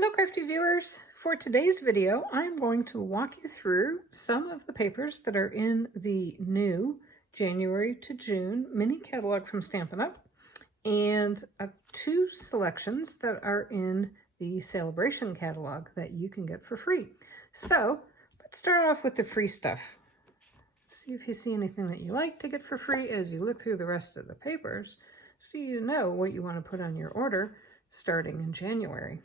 Hello crafty viewers! For today's video I'm going to walk you through some of the papers that are in the new January to June mini catalog from Stampin' Up! And two selections that are in the Sale-a-bration catalog that you can get for free. So let's start off with the free stuff. See if you see anything that you like to get for free as you look through the rest of the papers so you know what you want to put on your order starting in January.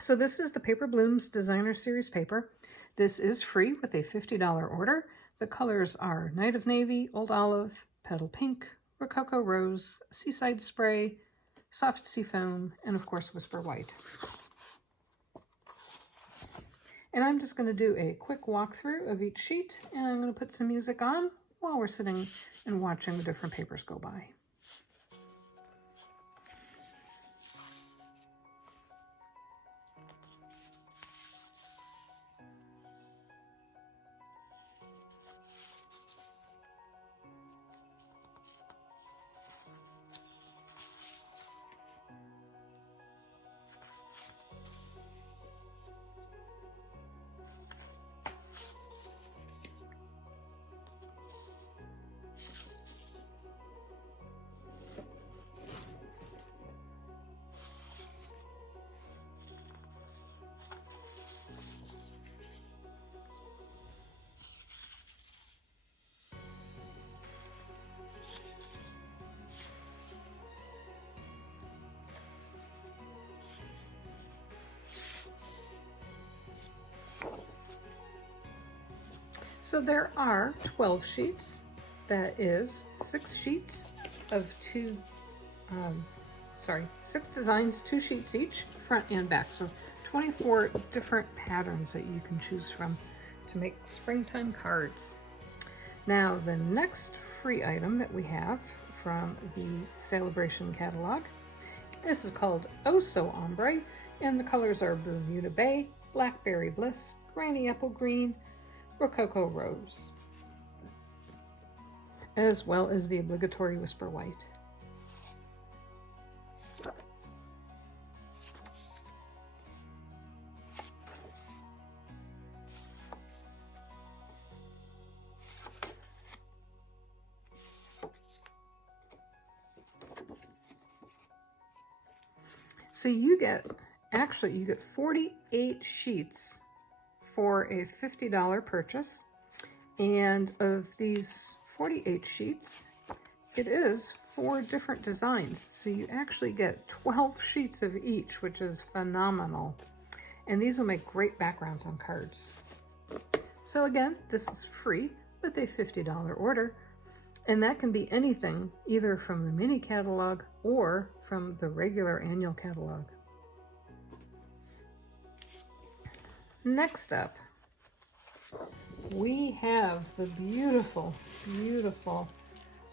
So this is the Paper Blooms Designer Series paper. This is free with a $50 order. The colors are Night of Navy, Old Olive, Petal Pink, Rococo Rose, Seaside Spray, Soft Sea Foam, and of course Whisper White. And I'm just going to do a quick walkthrough of each sheet, and I'm going to put some music on while we're sitting and watching the different papers go by. So there are 12 sheets. That is 6 sheets of 6 designs, 2 sheets each, front and back. So 24 different patterns that you can choose from to make springtime cards. Now the next free item that we have from the Sale-a-bration catalog, this is called Oh So Ombre, and the colors are Bermuda Bay, Blackberry Bliss, Granny Apple Green, Rococo Rose, as well as the obligatory Whisper White. So you get 48 sheets for a $50 purchase, and of these 48 sheets it is 4 different designs, so you actually get 12 sheets of each, which is phenomenal, and these will make great backgrounds on cards. So again, this is free with a $50 order, and that can be anything either from the mini catalog or from the regular annual catalog. Next up, we have the beautiful, beautiful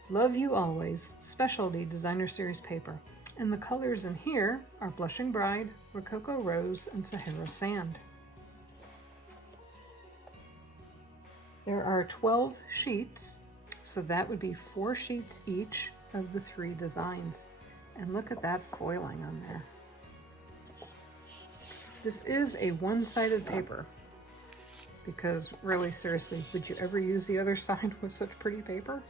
Love You Always Specialty Designer Series paper. And the colors in here are Blushing Bride, Rococo Rose, and Sahara Sand. There are 12 sheets, so that would be 4 sheets each of the 3 designs. And look at that foiling on there. This is a one-sided paper, because really seriously, would you ever use the other side with such pretty paper?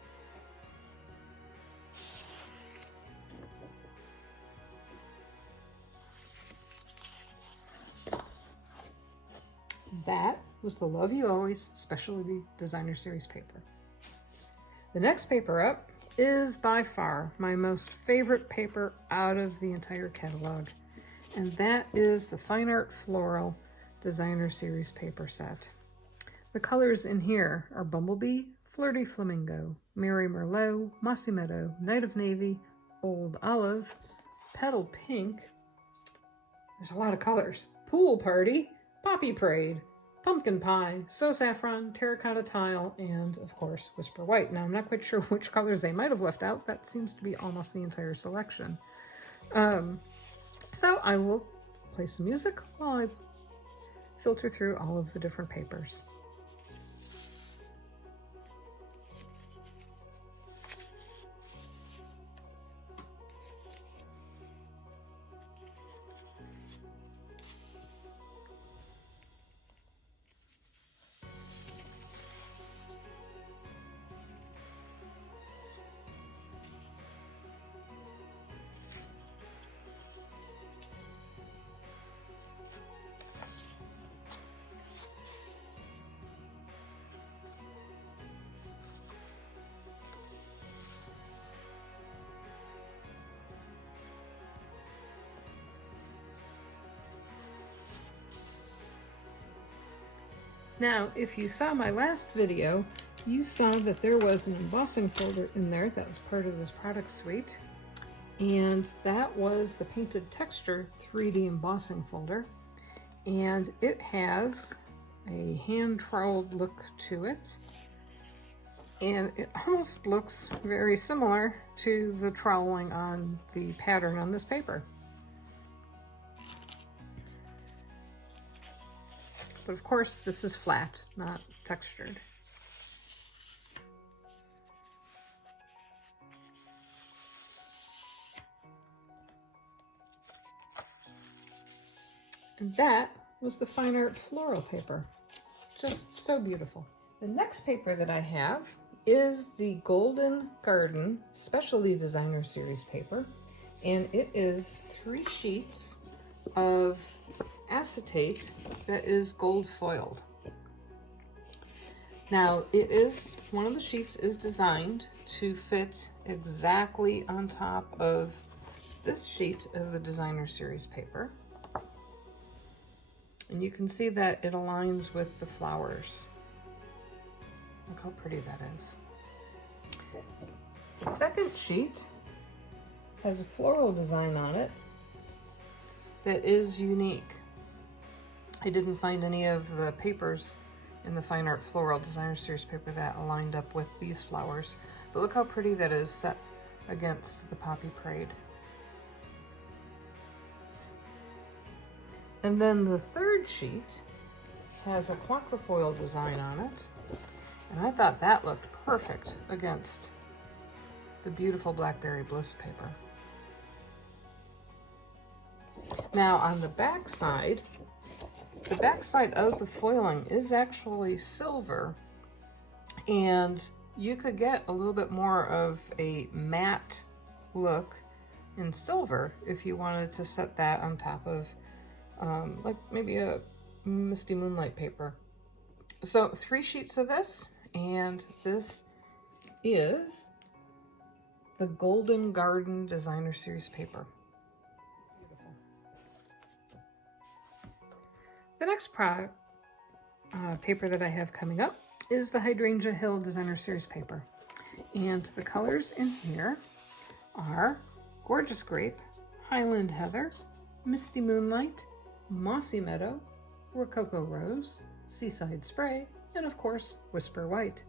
That was the Love You Always Specialty Designer Series paper. The next paper up is by far my most favorite paper out of the entire catalog, and that is the Fine Art Floral Designer Series paper set. The colors in here are Bumblebee, Flirty Flamingo, Merry Merlot, Mossy Meadow, Night of Navy, Old Olive, Petal Pink, there's a lot of colors, Pool Party, Poppy Parade, Pumpkin Pie, So Saffron, Terracotta Tile, and of course Whisper White. Now I'm not quite sure which colors they might have left out. That seems to be almost the entire selection. So I will play some music while I filter through all of the different papers. Now, if you saw my last video, you saw that there was an embossing folder in there that was part of this product suite. And that was the Painted Texture 3D embossing folder. And it has a hand troweled look to it. And it almost looks very similar to the troweling on the pattern on this paper. But of course, this is flat, not textured. And that was the fine art floral paper. Just so beautiful. The next paper that I have is the Golden Garden Specialty Designer Series paper. And it is 3 sheets of acetate that is gold foiled. Now, one of the sheets is designed to fit exactly on top of this sheet of the Designer Series paper. And you can see that it aligns with the flowers. Look how pretty that is. The second sheet has a floral design on it that is unique. I didn't find any of the papers in the Fine Art Floral Designer Series paper that aligned up with these flowers. But look how pretty that is set against the Poppy Parade. And then the third sheet has a quatrefoil design on it. And I thought that looked perfect against the beautiful Blackberry Bliss paper. Now on the back side of the foiling is actually silver, and you could get a little bit more of a matte look in silver if you wanted to set that on top of like maybe a Misty Moonlight paper. So 3 sheets of this, and this is the Golden Garden Designer Series paper. Beautiful. The next paper that I have coming up is the Hydrangea Hill Designer Series paper. And the colors in here are Gorgeous Grape, Highland Heather, Misty Moonlight, Mossy Meadow, Rococo Rose, Seaside Spray, and of course, Whisper White.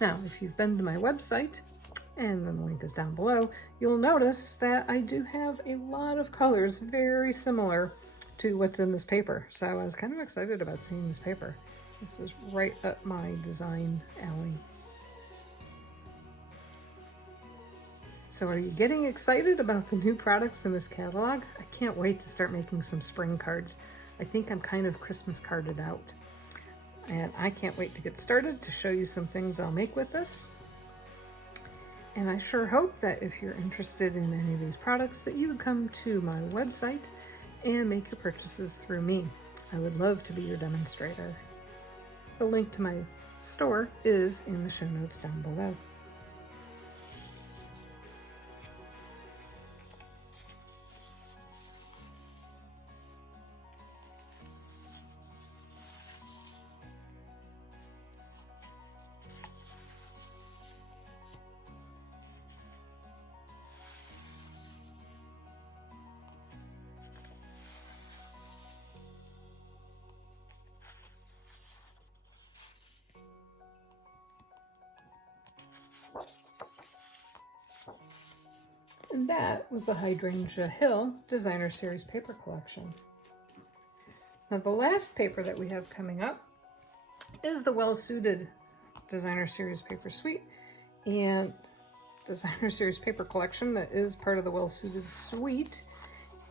Now, if you've been to my website, and then the link is down below, you'll notice that I do have a lot of colors very similar to what's in this paper. So I was kind of excited about seeing this paper. This is right up my design alley. So are you getting excited about the new products in this catalog? I can't wait to start making some spring cards. I think I'm kind of Christmas carded out. And I can't wait to get started to show you some things I'll make with this. And I sure hope that if you're interested in any of these products that you would come to my website and make your purchases through me. I would love to be your demonstrator. The link to my store is in the show notes down below. And that was the Hydrangea Hill Designer Series paper collection. Now the last paper that we have coming up is the Well Suited Designer Series paper suite and Designer Series paper collection that is part of the Well Suited suite.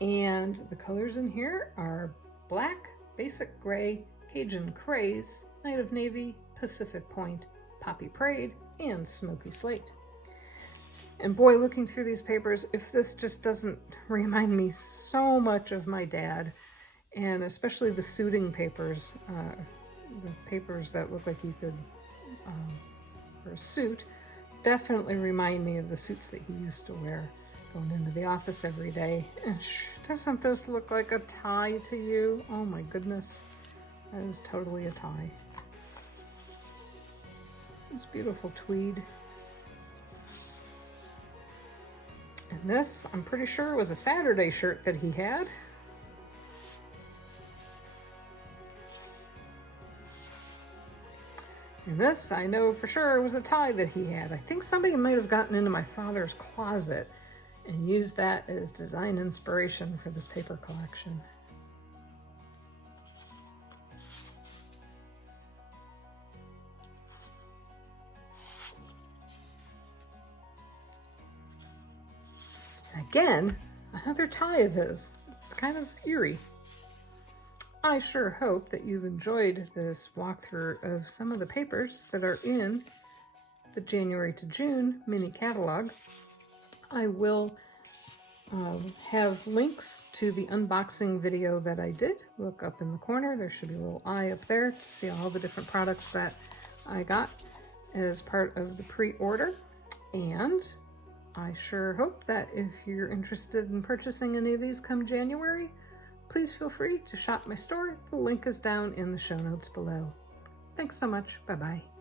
And the colors in here are black, basic gray, Cajun Craze, Night of Navy, Pacific Point, Poppy Parade, and Smoky Slate. And boy, looking through these papers, if this just doesn't remind me so much of my dad, and especially the suiting papers, the papers that look like you could, for a suit, definitely remind me of the suits that he used to wear going into the office every day. Doesn't this look like a tie to you? Oh my goodness, that is totally a tie. It's beautiful tweed. And this, I'm pretty sure, was a Saturday shirt that he had. And this, I know for sure, was a tie that he had. I think somebody might have gotten into my father's closet and used that as design inspiration for this paper collection. Again, another tie of his. It's kind of eerie. I sure hope that you've enjoyed this walkthrough of some of the papers that are in the January to June mini catalog. I will have links to the unboxing video that I did. Look up in the corner. There should be a little eye up there to see all the different products that I got as part of the pre-order. And I sure hope that if you're interested in purchasing any of these come January, please feel free to shop my store. The link is down in the show notes below. Thanks so much. Bye-bye.